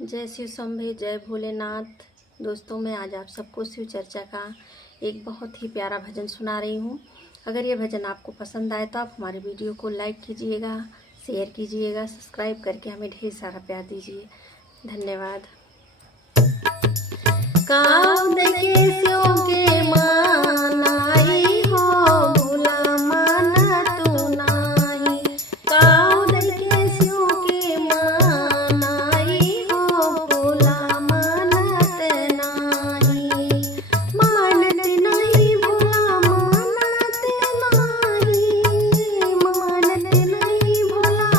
जय शिव शंभे, जय भोलेनाथ। दोस्तों, मैं आज आप सबको शिव चर्चा का एक बहुत ही प्यारा भजन सुना रही हूँ। अगर ये भजन आपको पसंद आए तो आप हमारे वीडियो को लाइक कीजिएगा, शेयर कीजिएगा, सब्सक्राइब करके हमें ढेर सारा प्यार दीजिए। धन्यवाद। काव देखे शिव के मानाई हो, भोला माना तू नाही। काव देखे शिव के मानाई हो, भोला मानत नाही। मानत नहीं भोला मानत नाही। मानत नहीं भोला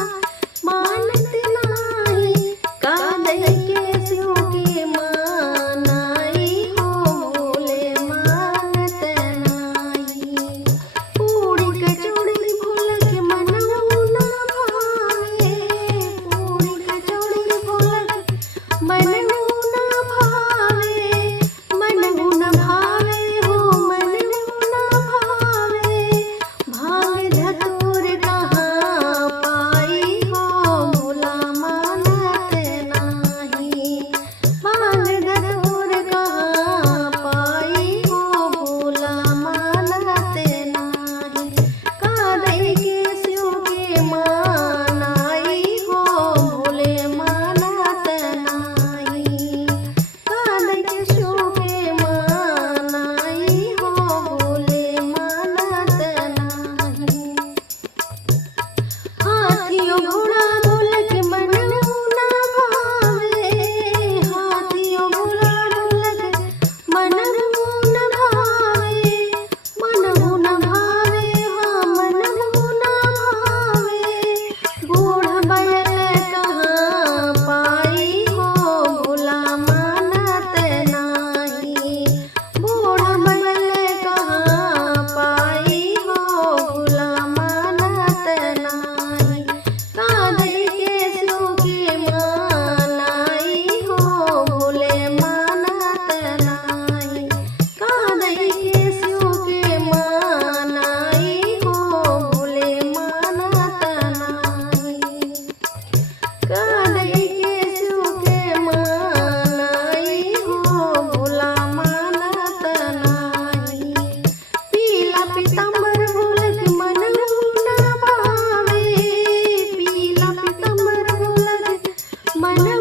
मानत नाही। का देखे शिव के मानाई हो, भोले मानत नाही। पूरी कचौड़ी भोला के मनऊ ना भावे। पूरी कचौड़ी भोला के मनऊ ना भावे। मनऊ ना भावे हो, मनऊ ना भावे। भांग धतूर कहाँ पाई हो, भोला मानत नाही। भांग धतूर कहाँ पाई हो, भोला मानत नाही। का देखे शिव के मानाई हो, भोले मानत नाही। का देखे शिव के मानाई हो, भोले मानत नाही। हाथियों घोड़ा भोला के मनऊ ना भावे। हाथियों घोड़ा भोला के मनऊ ना भावे। मनऊ ना भावे, हाँ मनऊ ना भावे। बूढ़ बैल कहाँ पाई हो, भोला मानत नाही। बूढ़ बैल कहाँ पाई हो, भोला मानत नाही। का देखे शिव के मानाई हो, भोले मानत नाही। का देखे शिव के मानाई हो, भोले मानत नाही। का देखे शिव के मानाई हो, भोला मानत नाही। पीला पीताम्बर भोला के मनऊ ना भावे। पीला पीताम्बर भोला के मनऊ